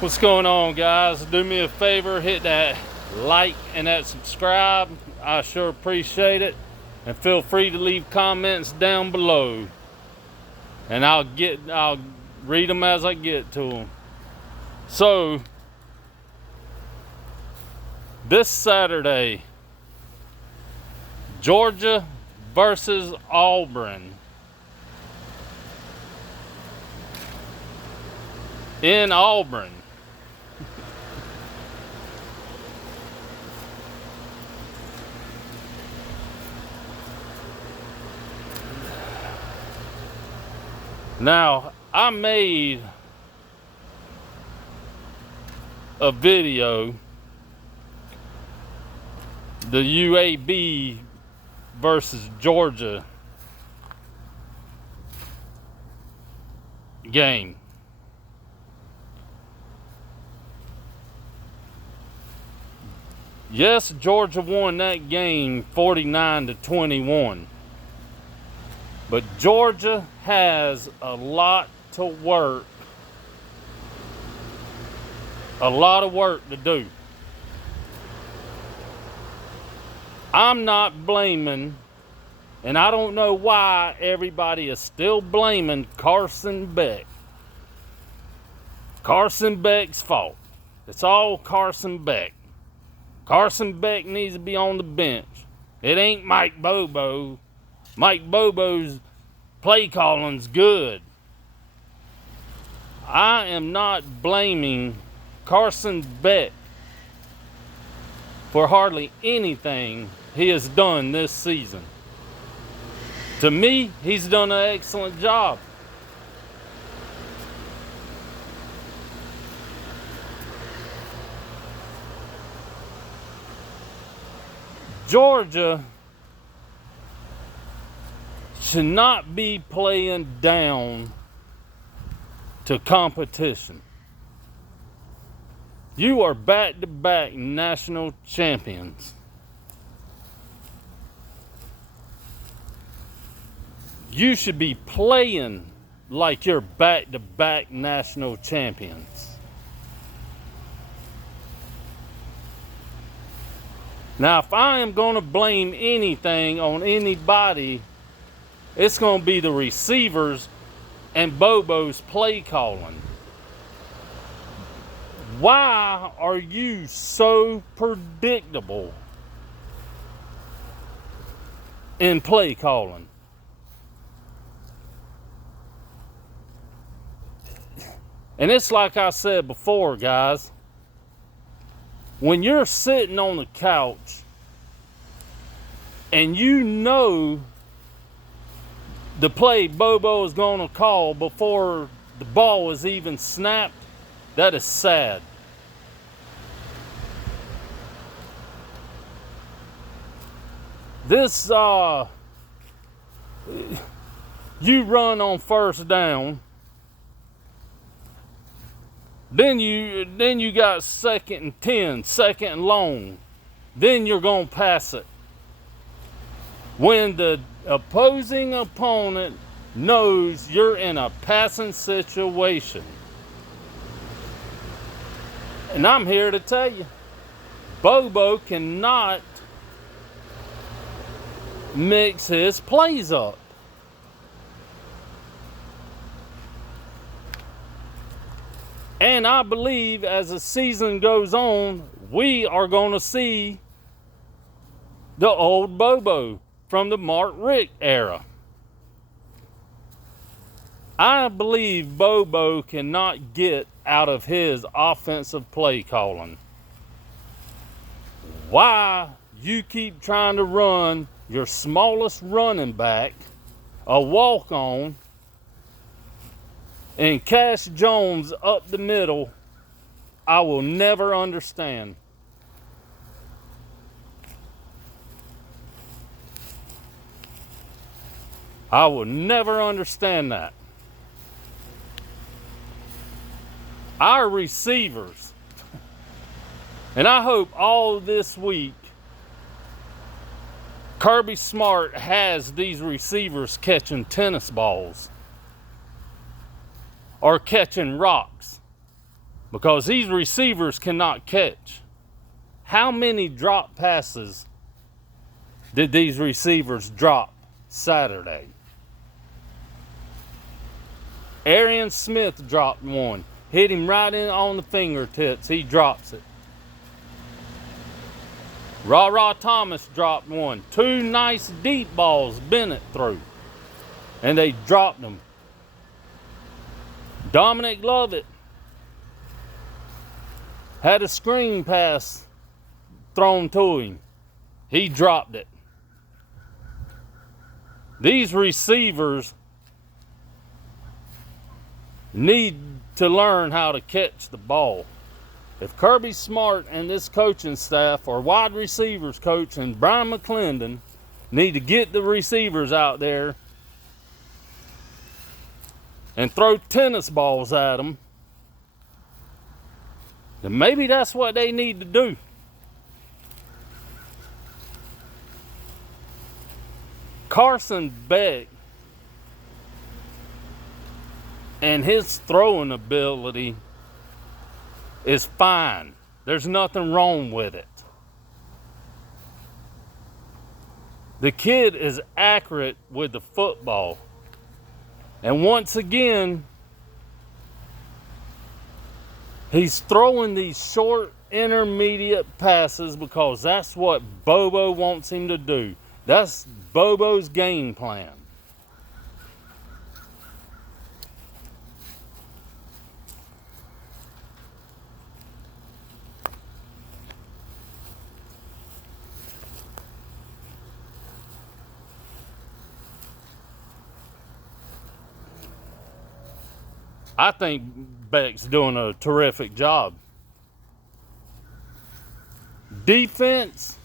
What's going on, guys? Do me a favor, hit that like and that subscribe. I sure appreciate it. And feel free to leave comments down below. And I'll read them as I get to them. So, this Saturday, Georgia versus Auburn in Auburn. Now, I made a video, the UAB versus Georgia game. Yes, Georgia won that game 49-21. But Georgia has a lot of work to do. I'm not blaming, and I don't know why everybody is still blaming Carson Beck. Carson Beck's fault. It's all Carson Beck. Carson Beck needs to be on the bench. It ain't Mike Bobo. Mike Bobo's play calling's good. I am not blaming Carson Beck for hardly anything he has done this season. To me, he's done an excellent job. Georgia should not be playing down to competition. You are back-to-back national champions. You should be playing like you're back-to-back national champions. Now, if I am going to blame anything on anybody, it's going to be the receivers and Bobo's play calling. Why are you so predictable in play calling? And it's like I said before, guys. When you're sitting on the couch and you know the play Bobo is going to call before the ball is even snapped, that is sad. This, you run on first down, then you got 2nd and 10, 2nd and long, then you're going to pass it. When the opposing opponent knows you're in a passing situation. And I'm here to tell you, Bobo cannot mix his plays up. And I believe as the season goes on, we are going to see the old Bobo from the Mark Richt era. I believe Bobo cannot get out of his offensive play calling. Why you keep trying to run your smallest running back, a walk-on, and Cash Jones up the middle, I will never understand. I will never understand that. Our receivers, and I hope all this week Kirby Smart has these receivers catching tennis balls or catching rocks. because these receivers cannot catch. How many drop passes did these receivers drop Saturday? Arian Smith dropped one. Hit him right in on the fingertips. He drops it. Ra Thomas dropped one. Two nice deep balls Bennett threw. And they dropped them. Dominic Lovett had a screen pass thrown to him. He dropped it. These receivers need to learn how to catch the ball. If Kirby Smart and this coaching staff, or wide receivers coach and Brian McClendon, need to get the receivers out there and throw tennis balls at them, then maybe that's what they need to do. Carson Beck and his throwing ability is fine. There's nothing wrong with it. The kid is accurate with the football. And once again, he's throwing these short intermediate passes because that's what Bobo wants him to do. That's Bobo's game plan. I think Beck's doing a terrific job. Defense,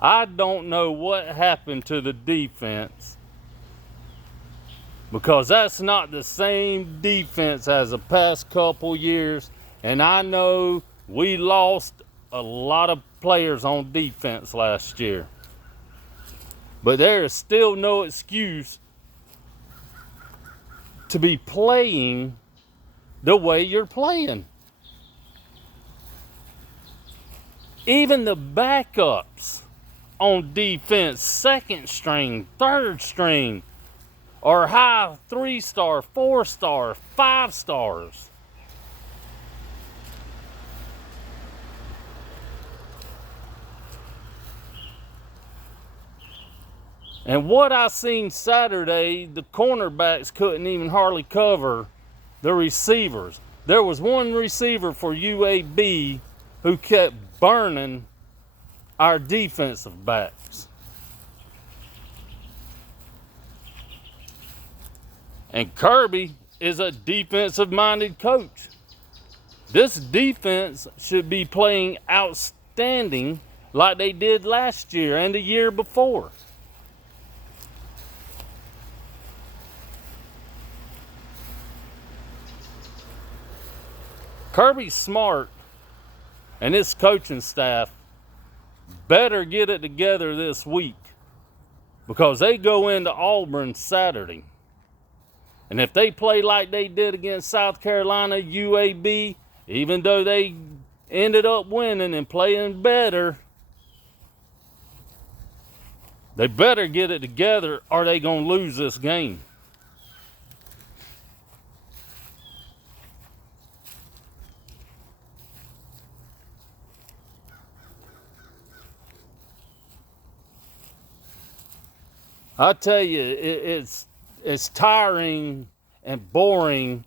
I don't know what happened to the defense, because that's not the same defense as the past couple years. And I know we lost a lot of players on defense last year, but there is still no excuse to be playing the way you're playing. Even the backups on defense, second string, third string, are high 3-star, 4-star, 5 stars. And what I seen Saturday, the cornerbacks couldn't even hardly cover the receivers. There was one receiver for UAB who kept burning our defensive backs. And Kirby is a defensive-minded coach. This defense should be playing outstanding like they did last year and the year before. Kirby Smart and his coaching staff better get it together this week, because they go into Auburn Saturday. And if they play like they did against South Carolina, UAB, even though they ended up winning and playing better, they better get it together or they going to lose this game. I tell you, it's tiring and boring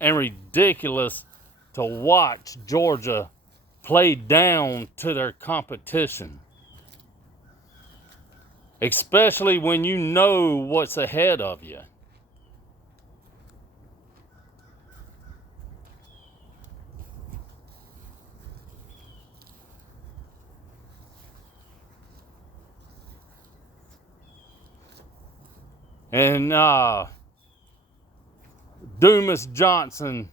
and ridiculous to watch Georgia play down to their competition, especially when you know what's ahead of you. And Dumas Johnson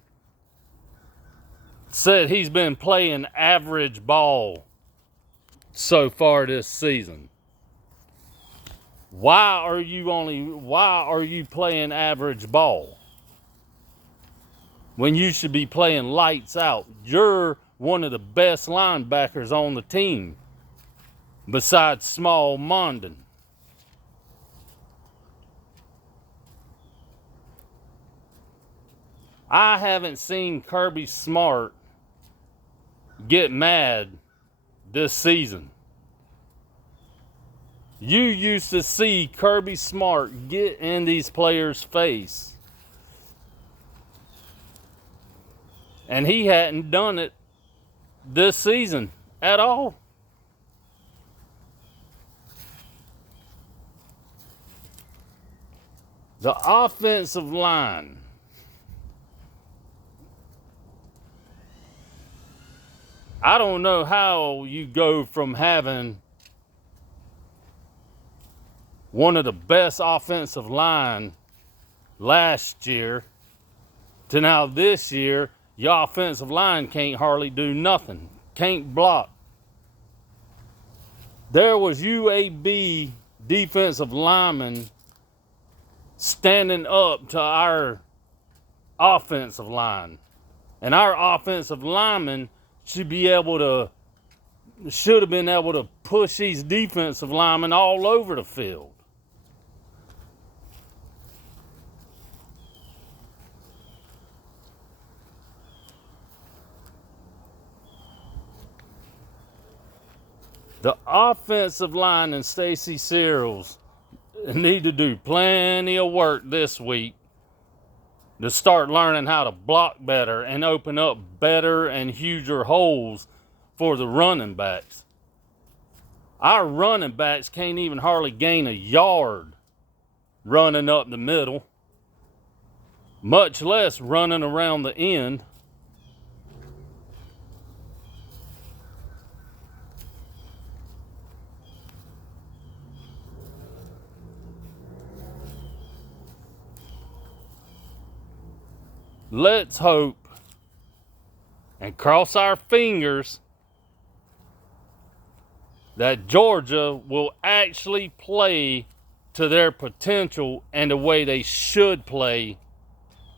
said he's been playing average ball so far this season. Why are you playing average ball? when you should be playing lights out. You're one of the best linebackers on the team, besides Small Mondon. I haven't seen Kirby Smart get mad this season. You used to see Kirby Smart get in these players' face, and he hadn't done it this season at all. The offensive line. I don't know how you go from having one of the best offensive line last year to now this year, your offensive line can't hardly do nothing, can't block. There was UAB defensive linemen standing up to our offensive line, and our offensive linemen should have been able to push these defensive linemen all over the field. The offensive line and Stacy Searles need to do plenty of work this week to start learning how to block better and open up better and huger holes for the running backs. Our running backs can't even hardly gain a yard running up the middle, much less running around the end. Let's hope and cross our fingers that Georgia will actually play to their potential and the way they should play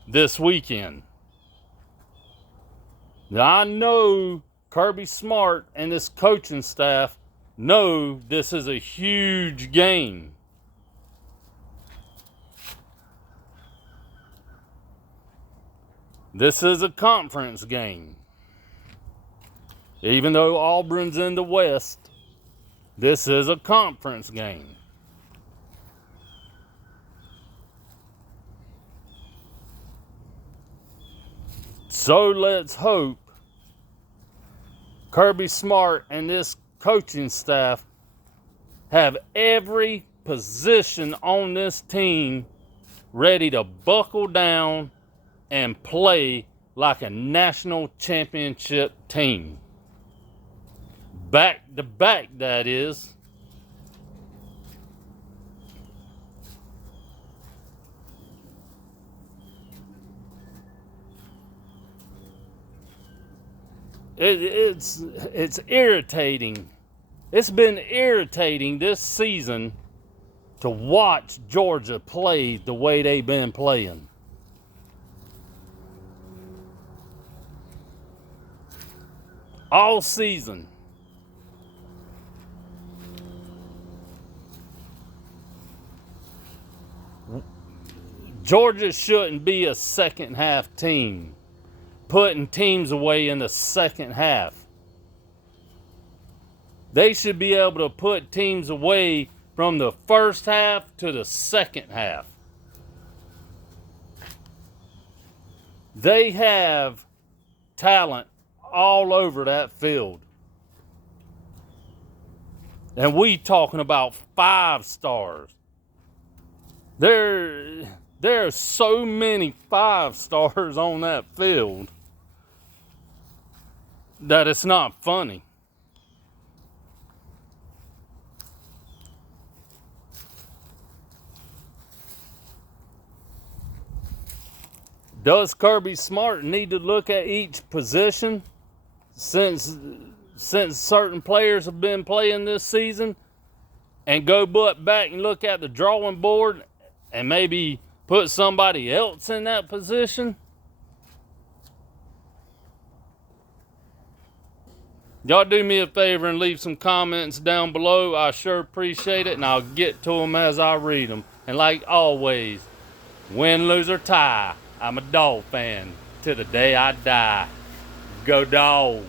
this weekend. Now, I know Kirby Smart and this coaching staff know this is a huge game. This is a conference game. Even though Auburn's in the West, this is a conference game. So let's hope Kirby Smart and this coaching staff have every position on this team ready to buckle down and play like a national championship team. Back to back, that is. It's irritating. It's been irritating this season to watch Georgia play the way they've been playing. All season. Georgia shouldn't be a second half team, putting teams away in the second half. They should be able to put teams away from the first half to the second half. They have talent all over that field. And we talking about 5 stars. There are so many 5 stars on that field that it's not funny. Does Kirby Smart need to look at each position since certain players have been playing this season and go back and look at the drawing board and maybe put somebody else in that position? Y'all do me a favor and leave some comments down below. I sure appreciate it, and I'll get to them as I read them. And like always, win, lose, or tie, I'm a dog fan till the day I die. Go Dogs.